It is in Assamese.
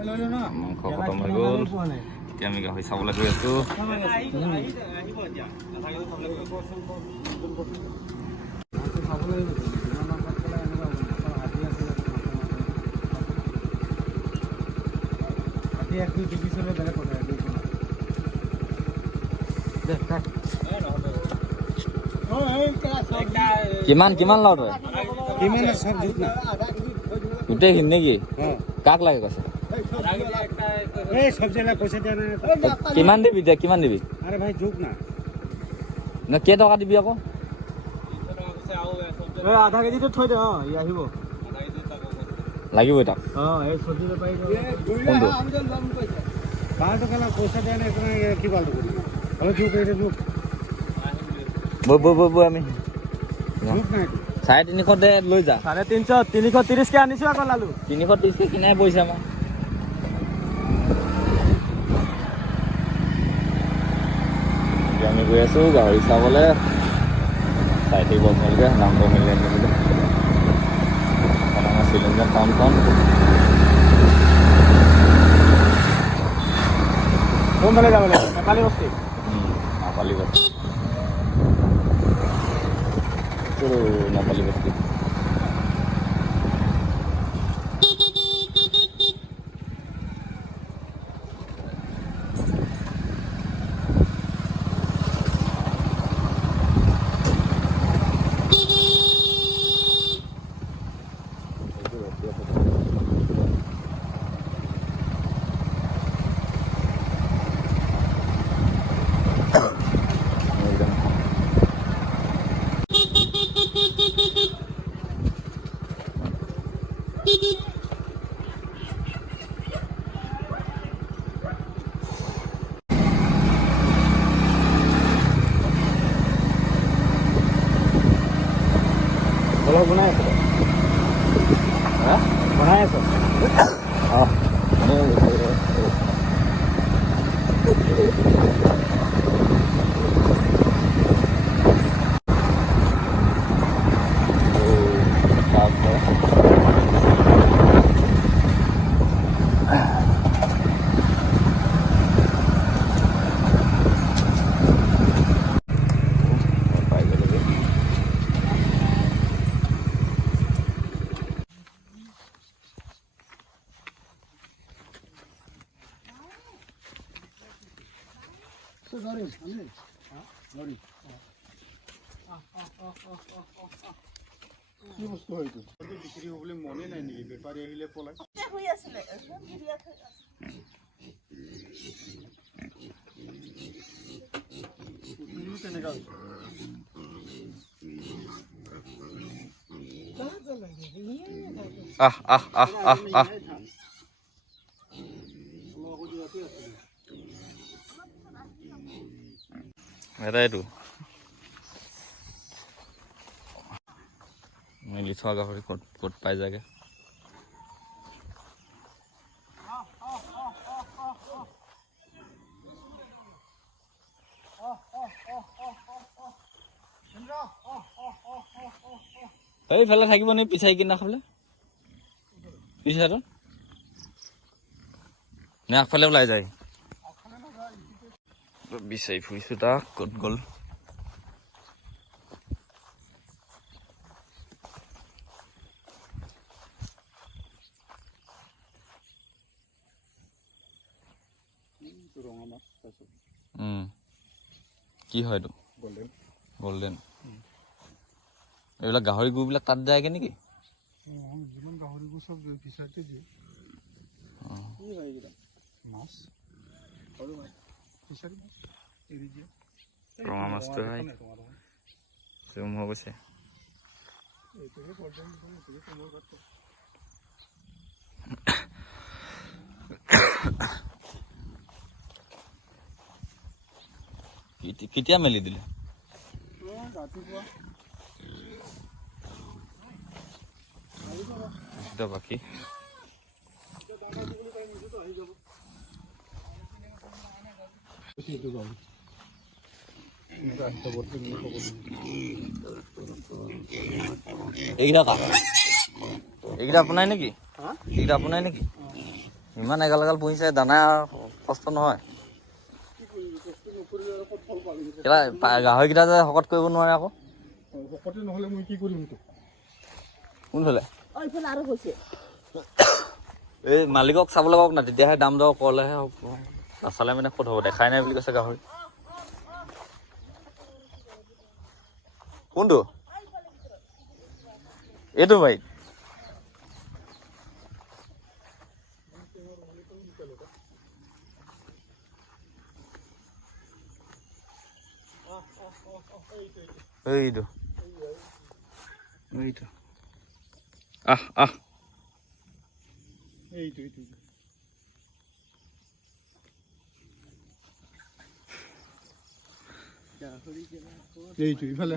মাংস খতম হৈ গ'ল। এতিয়া আমি গাহৰি চাবলৈ গৈ আছোঁ। কিমান কিমান লওঁ তই গোটেইখিনি নেকি? কাক লাগে কৈছে? কিমান দিবি এতিয়া? কিমান দিবি? কেই টকা দিবি আকৌ? আধা কেজিটো থৈ দে। আহিব লাগিবই তাক। আমি 350 দে লৈ যা। 350 330কে আনিছো আকৌ লালু। 330কে কিনাই পইচা আমাৰ। আমি গৈ আছো গাহৰি চাবলৈ। চাই থাকিব আপোনালোকে নামটো মিলে নিমিলে। আমাৰ শ্ৰীলংকা টাউনখন কোনফালে যাব লাগিব? নেপালী বস্তি। নেপালী বস্তি। নেপালী বস্তি। বনাই আছো। বনাই আছো। কি বস্তু হয়তো বিক্ৰী হ'বলৈ মনে নাই নেকি? বেপাৰী আহিলে পলাই হৈ আছিলে। কেনেকা এটাইটো মেলি থোৱা গাহৰি ক'ত ক'ত পাই যাগে। এইফালে থাকিব নি পিছাই কিনা খাবলে? পিছাটো নে আগফালে ওলাই যায়? বিচাৰি ফুৰিছো তাক, ক'ত গ'ল? কি হয় এইটো? গল্ডেন। এইবিলাক গাহৰি গুবিলাক তাত যায়গে নেকি? যিমান গাহৰি গু চব ফিচাৰীতে দিয়ে। কি হয় এইকেইটা? মাছ সৰু মাছ ফিচাৰী মাছ এৰি দিয়ে। ৰঙা মাছটো হয় জুম হৈ গৈছে। কেতিয়া মেলি দিলে? বাকী এইকেইটা কা? এইকেইটা আপোনাৰ নেকি? এইকেইটা আপোনাৰ নেকি? ইমান এগাল পুহিছে দানা কষ্ট নহয় কি কৰিবি কষ্ট নকৰিলে আৰু ক'ত ফল পাবি কেলা গাহৰিকেইটা যে শকত কৰিব নোৱাৰে আকৌ শকতে নহ'লে মই কি কৰিম তো কোনফালে এইফালে আৰু হৈছে এই মালিকক চাবলৈ কওক না তেতিয়াহে দাম দৰ ক'লেহে হ'ব নাচালে মানে ক'ত হ'ব দেখাই নাই বুলি কৈছে গাহৰি কোনটো এইটো বাৰীত এইটো আহ এইটো ইফালে